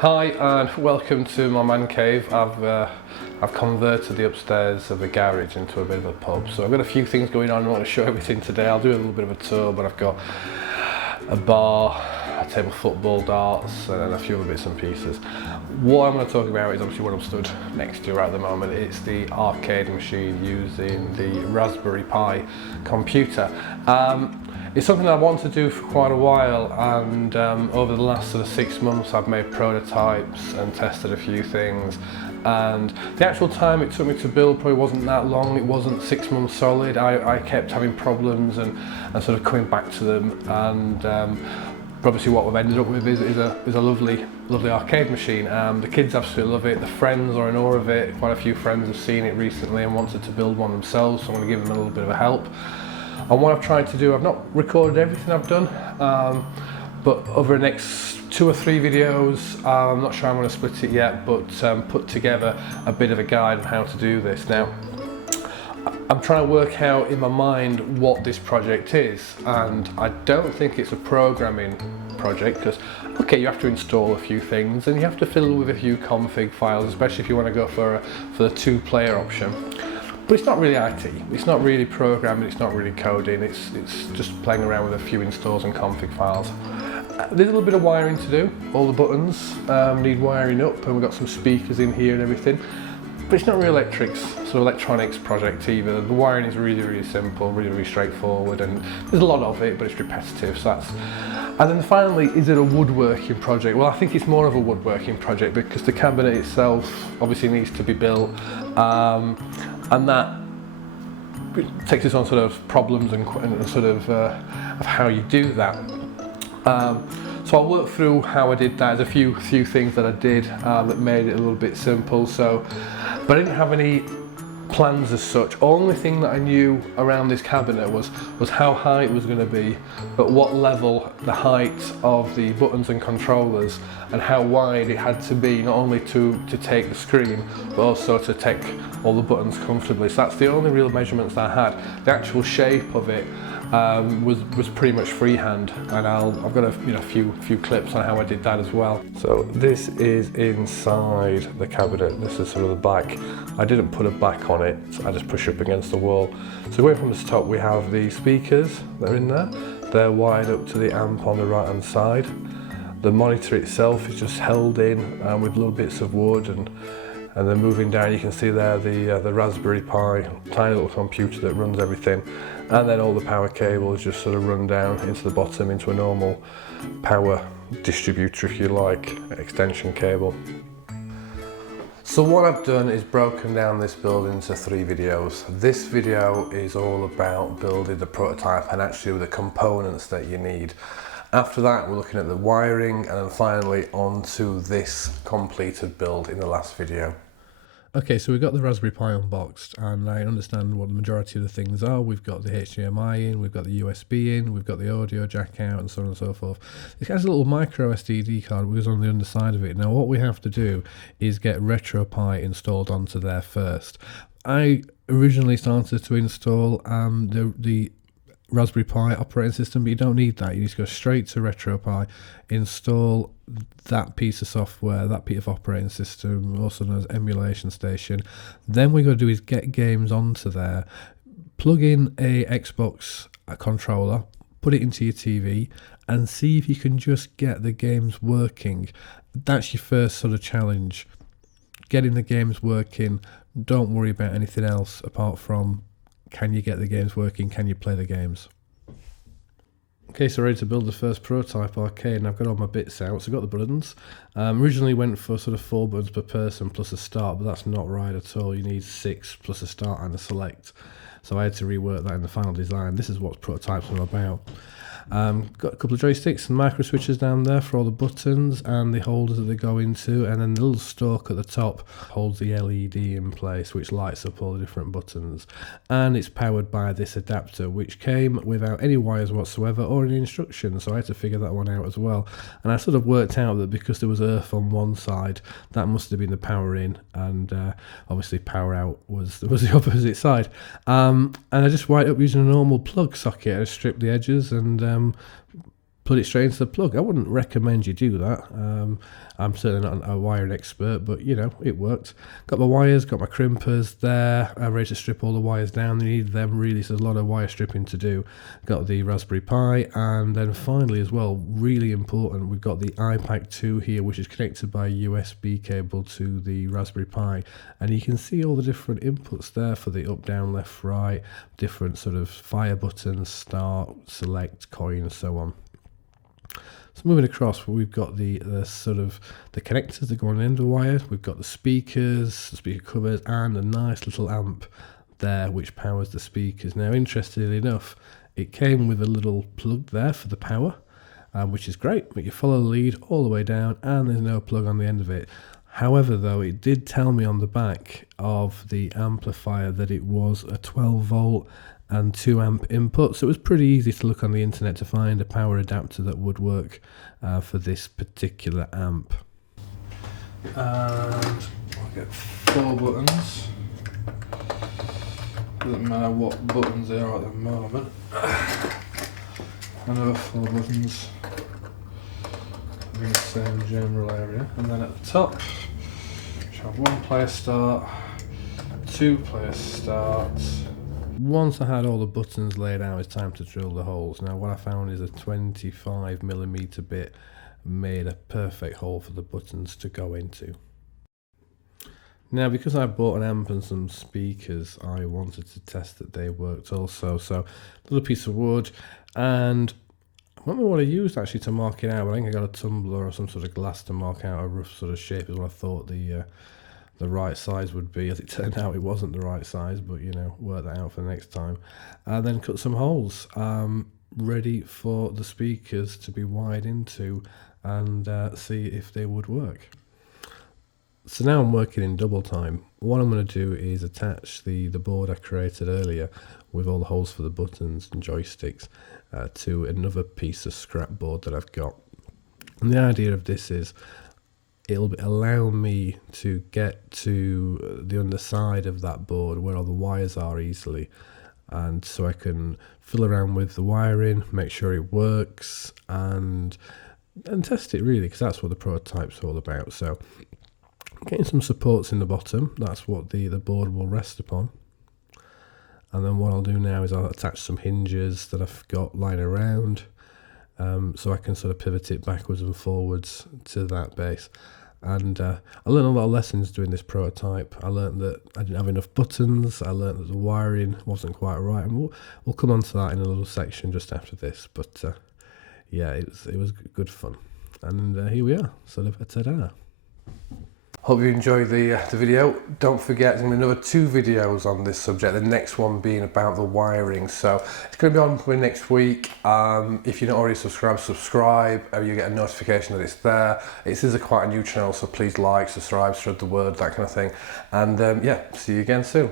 Hi and welcome to my man cave. I've converted the upstairs of a garage into a bit of a pub, so I've got a few things going on. I want to show everything today. I'll do a little bit of a tour, but I've got a bar, a table football, darts, and a few other bits and pieces. What I'm going to talk about is obviously what I'm stood next to right at the moment. It's the arcade machine using the Raspberry Pi computer. It's something I want to do for quite a while, and over the last sort of 6 months I've made prototypes and tested a few things, and the actual time it took me to build probably wasn't that long. It wasn't 6 months solid. I kept having problems and sort of coming back to them, and obviously what we've ended up with is a lovely arcade machine. The kids absolutely love it, the friends are in awe of it. Quite a few friends have seen it recently and wanted to build one themselves, so I'm going to give them a little bit of a help. And what I've tried to do, I've not recorded everything I've done, but over the next 2 or 3 videos, I'm not sure I'm going to split it yet, but put together a bit of a guide on how to do this. Now, I'm trying to work out in my mind what this project is, and I don't think it's a programming project, because okay, you have to install a few things and you have to fiddle with a few config files, especially if you want to go for the 2-player option. But it's not really IT, it's not really programming, it's not really coding, it's just playing around with a few installs and config files. There's a little bit of wiring to do. All the buttons need wiring up, and we've got some speakers in here and everything. But it's not really sort of electronics project either. The wiring is really simple, really straightforward, and there's a lot of it, but it's repetitive. So that's. And then finally, is it a woodworking project? Well, I think it's more of a woodworking project, because the cabinet itself obviously needs to be built. And that takes us on sort of problems and sort of how you do that. So I'll work through how I did that. There's a few things that I did that made it a little bit simple. But I didn't have any plans as such. Only thing that I knew around this cabinet was how high it was going to be, at what level the height of the buttons and controllers, and how wide it had to be, not only to take the screen, but also to take all the buttons comfortably. So that's the only real measurements that I had. The actual shape of it was pretty much freehand, and I've got a few clips on how I did that as well. So this is inside the cabinet. This is sort of the back. I didn't put a back on it, so I just push up against the wall. So going from the top, we have the speakers that are in there. They're wired up to the amp on the right hand side. The monitor itself is just held in with little bits of wood, and then moving down you can see there the Raspberry Pi, tiny little computer that runs everything, and then all the power cables just sort of run down into the bottom into a normal power distributor, if you like, extension cable. So what I've done is broken down this build into 3 videos. This video is all about building the prototype and actually the components that you need. After that, we're looking at the wiring, and then finally onto this completed build in the last video. Okay, so we've got the Raspberry Pi unboxed, and I understand what the majority of the things are. We've got the HDMI in, we've got the USB in, we've got the audio jack out, and so on and so forth. It has a little micro SD card which is on the underside of it. Now what we have to do is get retropie installed onto there first. I originally started to install the Raspberry Pi operating system, but you don't need that. You need to go straight to retropie, install that piece of software, that piece of operating system, also known as emulation station. Then what you got to do is get games onto there, plug in a Xbox controller, put it into your TV, and see if you can just get the games working. That's your first sort of challenge. Getting the games working. Don't worry about anything else apart from, can you get the games working? Can you play the games? Okay, so ready to build the first prototype arcade, and I've got all my bits out. So I've got the buttons. Originally went for sort of 4 buttons per person plus a start, but that's not right at all. You need 6 plus a start and a select. So I had to rework that in the final design. This is what prototypes are about. Got a couple of joysticks and micro switches down there for all the buttons and the holders that they go into, and then the little stalk at the top holds the LED in place, which lights up all the different buttons, and it's powered by this adapter which came without any wires whatsoever or any instructions, so I had to figure that one out as well. And I sort of worked out that because there was earth on one side, that must have been the power in, and obviously power out was the opposite side. And I just wired up using a normal plug socket. I stripped the edges and plug it straight into the plug. I wouldn't recommend you do that. I'm certainly not a wiring expert, but you know, it worked. Got my wires, got my crimpers there. I'm ready to strip all the wires down. They need them really, so there's a lot of wire stripping to do. Got the Raspberry Pi, and then finally as well, really important, we've got the iPack 2 here, which is connected by a USB cable to the Raspberry Pi, and you can see all the different inputs there for the up, down, left, right, different sort of fire buttons, start, select, coin, and so on. So moving across, we've got the sort of the connectors that go on the end of the wire. We've got the speakers, the speaker covers, and a nice little amp there which powers the speakers. Now, interestingly enough, it came with a little plug there for the power, which is great. But you follow the lead all the way down, and there's no plug on the end of it. However, though, it did tell me on the back of the amplifier that it was a 12 volt and 2 amp input, so it was pretty easy to look on the internet to find a power adapter that would work for this particular amp. And I'll get 4 buttons. Doesn't matter what buttons they are at the moment. Another 4 buttons in the same general area, and then at the top we have 1 player start, 2 player start. Once I had all the buttons laid out, it's time to drill the holes. Now what I found is a 25mm bit made a perfect hole for the buttons to go into. Now because I bought an amp and some speakers, I wanted to test that they worked also. So a little piece of wood, and I don't know what I used actually to mark it out, but I think I got a tumbler or some sort of glass to mark out a rough sort of shape is what I thought the right size would be. As it turned out, it wasn't the right size, but you know, work that out for the next time. And then cut some holes ready for the speakers to be wired into, and see if they would work. So now I'm working in double time. What I'm going to do is attach the board I created earlier with all the holes for the buttons and joysticks to another piece of scrap board that I've got. And the idea of this is it'll allow me to get to the underside of that board where all the wires are easily, and so I can fiddle around with the wiring, make sure it works, and test it really, because that's what the prototype's all about. So getting some supports in the bottom, that's what the board will rest upon. And then what I'll do now is I'll attach some hinges that I've got lying around, so I can sort of pivot it backwards and forwards to that base. And I learned a lot of lessons doing this prototype. I learned that I didn't have enough buttons. I learned that the wiring wasn't quite right, and we'll come on to that in a little section just after this. But yeah, it was good fun, and here we are, sort of a ta-da. Hope you enjoyed the video. Don't forget, there's going to be another 2 videos on this subject, the next one being about the wiring. So it's going to be on for next week. If you're not already subscribed, subscribe. You get a notification that it's there. This is quite a new channel, so please like, subscribe, spread the word, that kind of thing. And yeah, see you again soon.